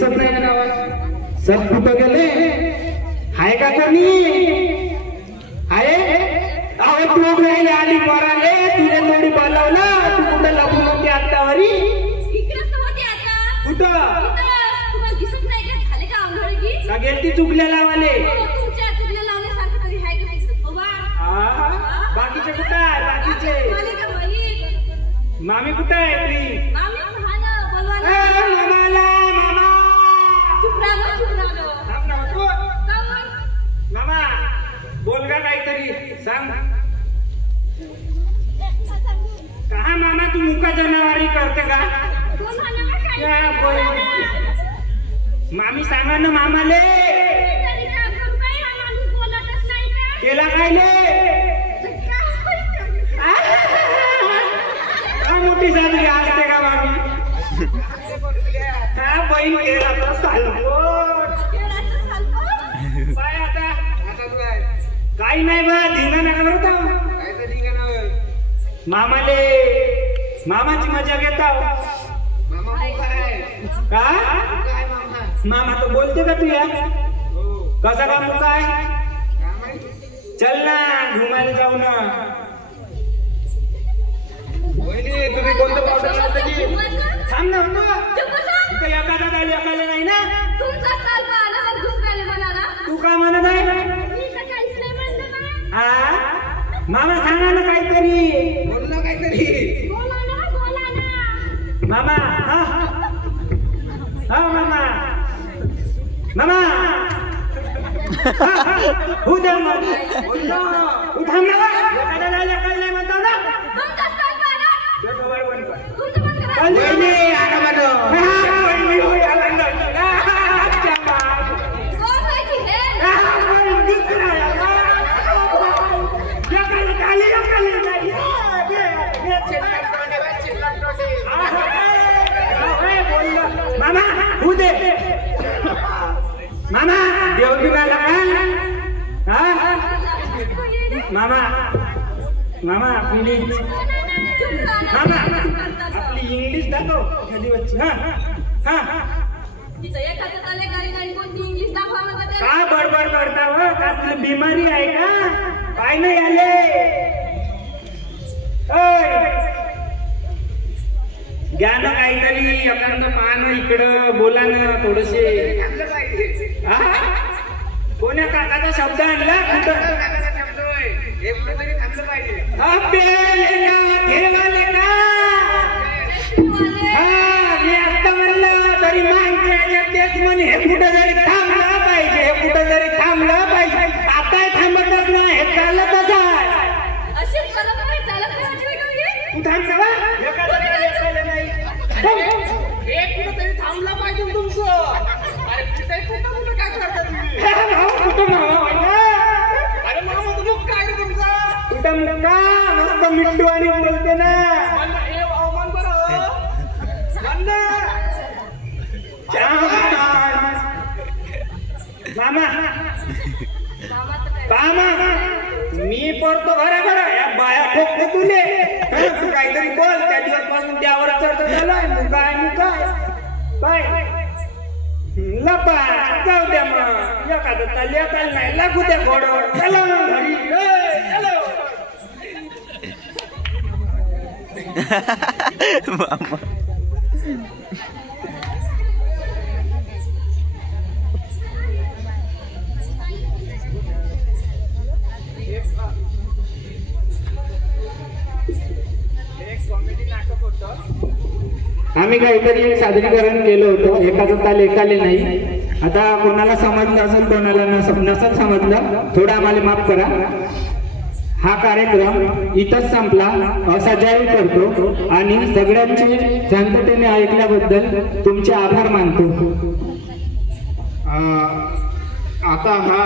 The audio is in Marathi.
सब कुठं गेले? हाय का कोणी? आहे अहो तू नाही आली मराले, तुझे थोडी बोलावलं, तू कुठं लपून होती आत्तावरी? इकडेच होती आता. कुठं? तुम्हाला दिसत नाही का? झाले का अंघोळी? का गेलती चुकल्या लावाले? तुमच्या चुकल्या लावण्यासारखं तरी हाय का नाही हो बा? बाकीचे कुठं आहे? बाकीचे मामी कुठं आहे आपली? मामी भाणं बोलवायला. मामाला मामा चुप राहा, चुप राहा. थांब ना तू. का मग? मामा बोल का काहीतरी सांग. कहा मामा तू मुका जनावारी करते का? कोण म्हणा काय? मामी सांगा ना मामाले. तरी का आपण काही हा माणूस बोलतच नाही का? केला काय ले? मोठी साजरी असते का मामी? हा बहीण केला तर सालपोट. काय आता काही नाही बा धिंगा नका करता. मामाले मामाची मजा घेताव का? मामा तो बोलते का तू या? कसा का मुका आहे? चल ना घुमायला जाऊ ना. तुम्ही कोणतं पावडर लावता की? थांब ना एखादा गाडी एकाला नाही ना. तुमचा काल पाहला मग दुसऱ्याला म्हणाला. तू का म्हणत आहे? मी तर काहीच नाही म्हणलं ना. हा मामा सांगा ना काहीतरी. बोल ना काहीतरी. बोला ना. मामा हा हा मामा मामा उद्या थांब ना. एखादा गाडी एकाला नाही म्हणतो ना. तुमचाच काल पाहला. खबर बंद कर. तुमचं बंद करा. कोण माहिती हे? मामा होऊ दे. मामा देवगिराला का? मामा मामा प्लीज मामा आपली इंग्लिश दाखव खाली बच्ची. हा तिथं एखाद्या तले गाडी नाही कोणती इंग्लिश दाखवा म्हणतात. का बडबड करता हो? का तुला बिमारी आहे का? काय नाही आले घ्या ना काहीतरी एखादं पाहणं इकडं बोला ना थोडसे. कोण्या काकाचा शब्द आणला? मी आता म्हणलं तरी मागच्या तेच म्हणे हे कुठं जरी थांबलं पाहिजे, हे कुठं जरी थांबलं पाहिजे. आता थांबतच नाही, हे चालतच आहे. अशीच चालत नाही, चालत नाही म्हणजे वेगळं हे. तू थांब ना. एक कुठं तरी थांबला पाहिजे तुमचं. अरे कुठं काय करता तुम्ही? कुठं अरे मामा तुम्ही काय रे तुमचा? कुठं मुलगा मस्त मिंटू आणि बोलते ना. हे अवमान बरं मामा मामा तर काय? मामा मी पडतो घराकडे या बाया ठोकतो तुले. तू काहीतरी बोल. त्या दिवसपासून त्यावर चढतो झालाय मुकाय मुकाय काय लपा जाऊ द्या. मग एखादं चाल एकाला नाही लागू द्या घोडवर. चला मग घरी. मामा आम्ही काहीतरी सादरीकरण केलं होतं. एकाचं ताल एकाले नाही. आता कोणाला समजलं असेल कोणाला नसेल समजलं थोडं आम्हाला माफ करा. हा कार्यक्रम इथंच संपला असा जाहीर करतो आणि सगळ्यांचे शांततेने ऐकल्याबद्दल तुमचे आभार मानतो. आता हा